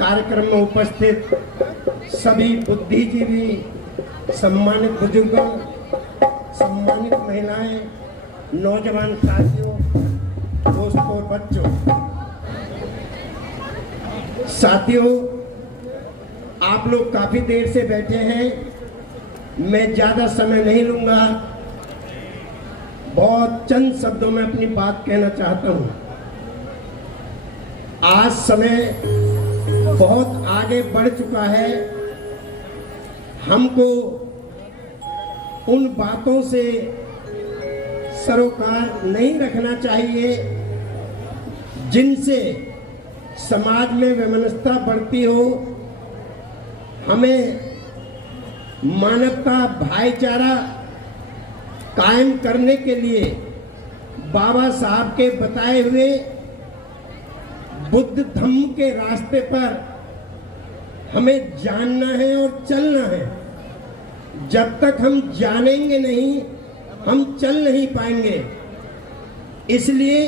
कार्यक्रम में उपस्थित सभी बुद्धिजीवी, सम्मानित बुजुर्गों, सम्मानित महिलाएं, नौजवान साथियों, दोस्तों और बच्चों, साथियों, आप लोग काफी देर से बैठे हैं। मैं ज्यादा समय नहीं लूंगा, बहुत चंद शब्दों में अपनी बात कहना चाहता हूं। आज समय बहुत आगे बढ़ चुका है। हमको उन बातों से सरोकार नहीं रखना चाहिए जिनसे समाज में वैमनस्यता बढ़ती हो। हमें मानवता, भाईचारा कायम करने के लिए बाबा साहब के बताए हुए बुद्ध धम्म के रास्ते पर हमें जानना है और चलना है। जब तक हम जानेंगे नहीं, हम चल नहीं पाएंगे। इसलिए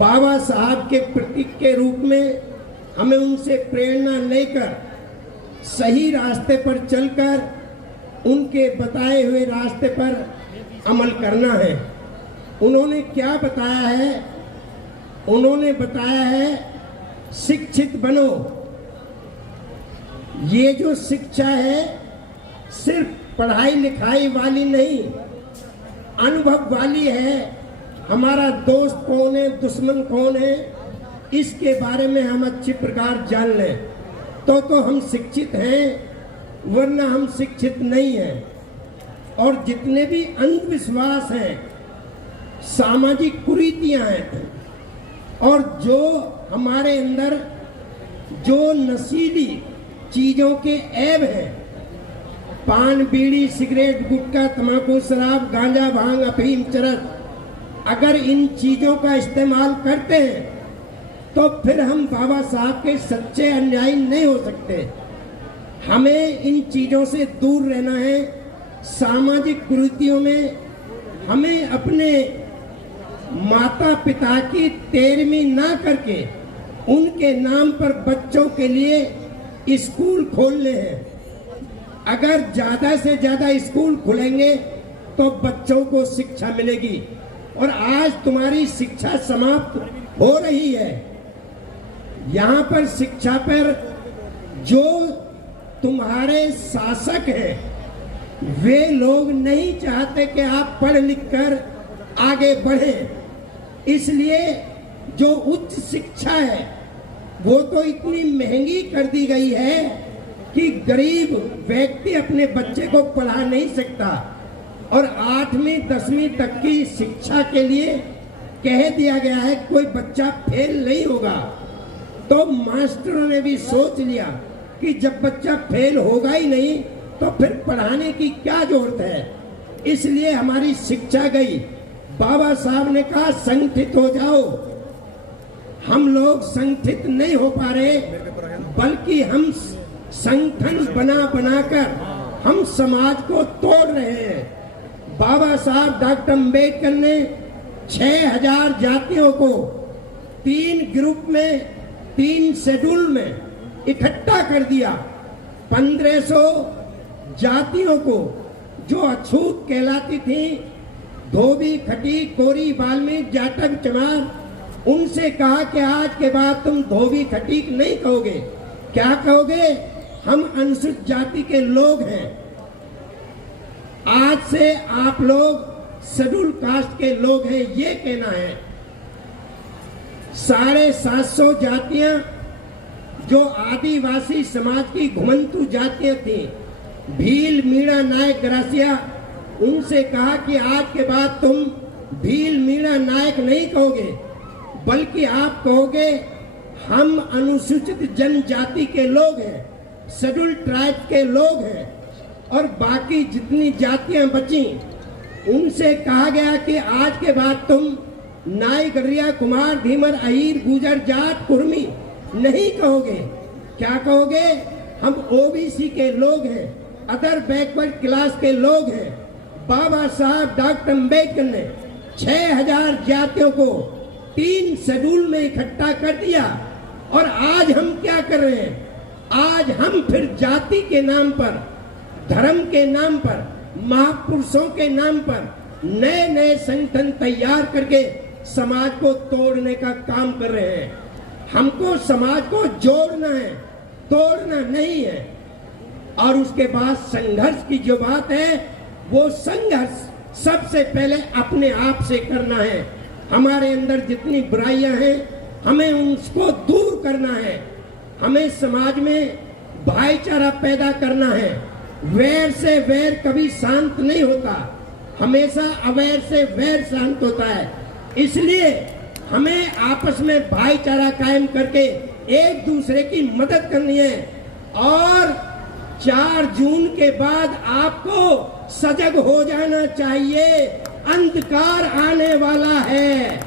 बाबा साहब के प्रतीक के रूप में हमें उनसे प्रेरणा लेकर सही रास्ते पर चलकर उनके बताए हुए रास्ते पर अमल करना है। उन्होंने क्या बताया है? उन्होंने बताया है शिक्षित बनो। ये जो शिक्षा है सिर्फ पढ़ाई लिखाई वाली नहीं, अनुभव वाली है। हमारा दोस्त कौन है, दुश्मन कौन है, इसके बारे में हम अच्छी प्रकार जान लें तो हम शिक्षित हैं, वरना हम शिक्षित नहीं हैं। और जितने भी अंधविश्वास हैं, सामाजिक कुरीतियां हैं, और जो हमारे अंदर जो नशीली चीजों के ऐब हैं, पान, बीड़ी, सिगरेट, गुटखा, तंबाकू, शराब, गांजा, भांग, अफीम, चरस, अगर इन चीजों का इस्तेमाल करते हैं तो फिर हम बाबा साहब के सच्चे अनुयायी नहीं हो सकते। हमें इन चीजों से दूर रहना है। सामाजिक कुरीतियों में हमें अपने माता पिता की तेरहवीं ना करके उनके नाम पर बच्चों के लिए स्कूल खोलने हैं। अगर ज्यादा से ज्यादा स्कूल खुलेंगे तो बच्चों को शिक्षा मिलेगी। और आज तुम्हारी शिक्षा समाप्त हो रही है। यहाँ पर शिक्षा पर जो तुम्हारे शासक हैं, वे लोग नहीं चाहते कि आप पढ़ लिख कर आगे बढ़ें। इसलिए जो उच्च शिक्षा है वो तो इतनी महंगी कर दी गई है कि गरीब व्यक्ति अपने बच्चे को पढ़ा नहीं सकता। और 8वीं 10वीं तक की शिक्षा के लिए कह दिया गया है कोई बच्चा फेल नहीं होगा। तो मास्टरों ने भी सोच लिया कि जब बच्चा फेल होगा ही नहीं तो फिर पढ़ाने की क्या जरूरत है। इसलिए हमारी शिक्षा गई। बाबा साहब ने कहा संगठित हो जाओ। हम लोग संगठित नहीं हो पा रहे, बल्कि हम संगठन बना बनाकर हम समाज को तोड़ रहे हैं। बाबा साहब डॉक्टर अम्बेडकर ने 6000 जातियों को 3 ग्रुप में, 3 शेड्यूल में इकट्ठा कर दिया। 1500 जातियों को जो अछूत कहलाती थी, धोबी, खटीक, कोरी, बाल्मीक, जाटक, चमार, उनसे कहा कि आज के बाद तुम धोबी खटीक नहीं कहोगे। क्या कहोगे? हम अनुसूचित जाति के लोग हैं। आज से आप लोग शेड्यूल कास्ट के लोग हैं, ये कहना है। 750 जातियां जो आदिवासी समाज की घुमंतु जातियां थी, भील, मीणा, नायक, गरासिया, उनसे कहा कि आज के बाद तुम भील, मीणा, नायक नहीं कहोगे, बल्कि आप कहोगे हम अनुसूचित जनजाति के लोग हैं, शेड्यूल ट्राइब के लोग हैं। और बाकी जितनी जातियां बची उनसे कहा गया कि आज के बाद तुम नाई, गरिया, कुमार, धीमर, अहीर, गुजर, जाट, कुर्मी नहीं कहोगे। क्या कहोगे? हम ओबीसी के लोग हैं, अदर बैकवर्ड क्लास के लोग हैं। बाबा साहब डॉक्टर अम्बेडकर ने 6000 जातियों को 3 शेड्यूल में इकट्ठा कर दिया। और आज हम क्या कर रहे हैं? आज हम फिर जाति के नाम पर, धर्म के नाम पर, महापुरुषों के नाम पर नए नए संगठन तैयार करके समाज को तोड़ने का काम कर रहे हैं। हमको समाज को जोड़ना है, तोड़ना नहीं है। और उसके बाद संघर्ष की जो बात है, वो संघर्ष सबसे पहले अपने आप से करना है। हमारे अंदर जितनी बुराइयां हैं, हमें उनको दूर करना है। हमें समाज में भाईचारा पैदा करना है। वैर से वैर कभी शांत नहीं होता, हमेशा अवैर से वैर शांत होता है। इसलिए हमें आपस में भाईचारा कायम करके एक दूसरे की मदद करनी है। और 4 जून के बाद आपको सजग हो जाना चाहिए। अंधकार आने वाला है।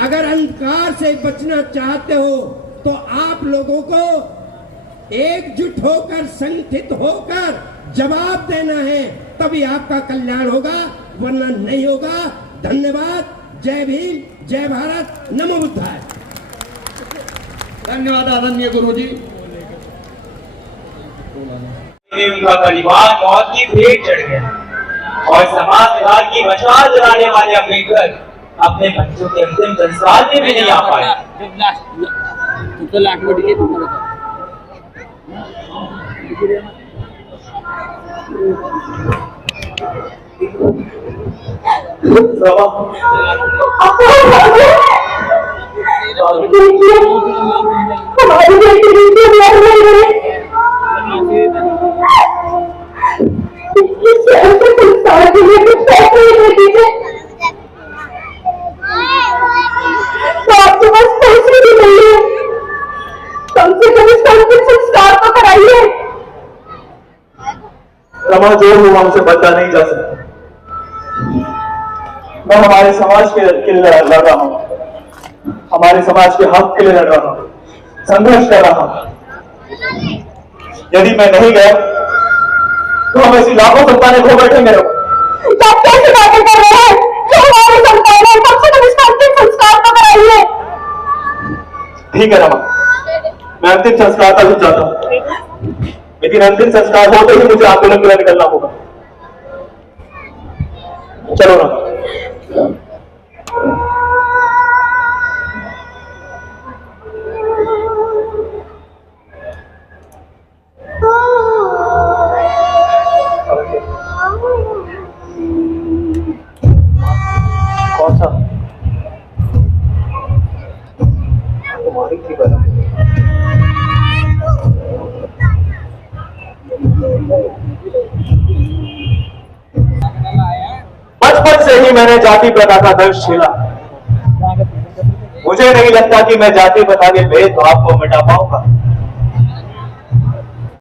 अगर अंधकार से बचना चाहते हो तो आप लोगों को एकजुट होकर, संगठित होकर जवाब देना है, तभी आपका कल्याण होगा, वरना नहीं होगा। धन्यवाद। जय भीम, जय भारत, नमो बुद्धाय। धन्यवाद आदरणीय गुरुजी। उनका परिवार मौत की भेंट चढ़ गया और समाज सुधार की मशाल जलाने वाले अम्बेडकर अपने बच्चों के अंतिम संस्कार में भी नहीं आ पाए। हमारी संस्कार के लिए कुछ पैसे नहीं दीजिए, तो आपके पास पैसे भी नहीं है, कम से कम इसका अंतिम संस्कार तो कराइए। रमा जो हुआ उसे बचा नहीं जा सकता। मैं हमारे समाज के लिए लड़ रहा हूँ, हमारे समाज के हक के लिए लड़ रहा हूँ, संघर्ष कर रहा हूँ। यदि मैं नहीं गया तो हम ऐसी लाखों संतानें खो बैठेंगे। आप कैसे बातें कर रहे हैं? जो हमारे संतान है, कम से कम इसका अंतिम संस्कार तो कराइए। ठीक है रमा, मैं अंतिम संस्कार का भी चाहता हूँ, लेकिन अंतिम संस्कार होते ही मुझे आंदोलन के लिए निकलना होगा। चलो रमा। कौन सा? तुम्हारी थी बना। बचपन से ही मैंने जाति प्रथा का दर्द झेला। मुझे नहीं लगता कि मैं जाति प्रथा के भेदभाव को मिटा पाऊंगा।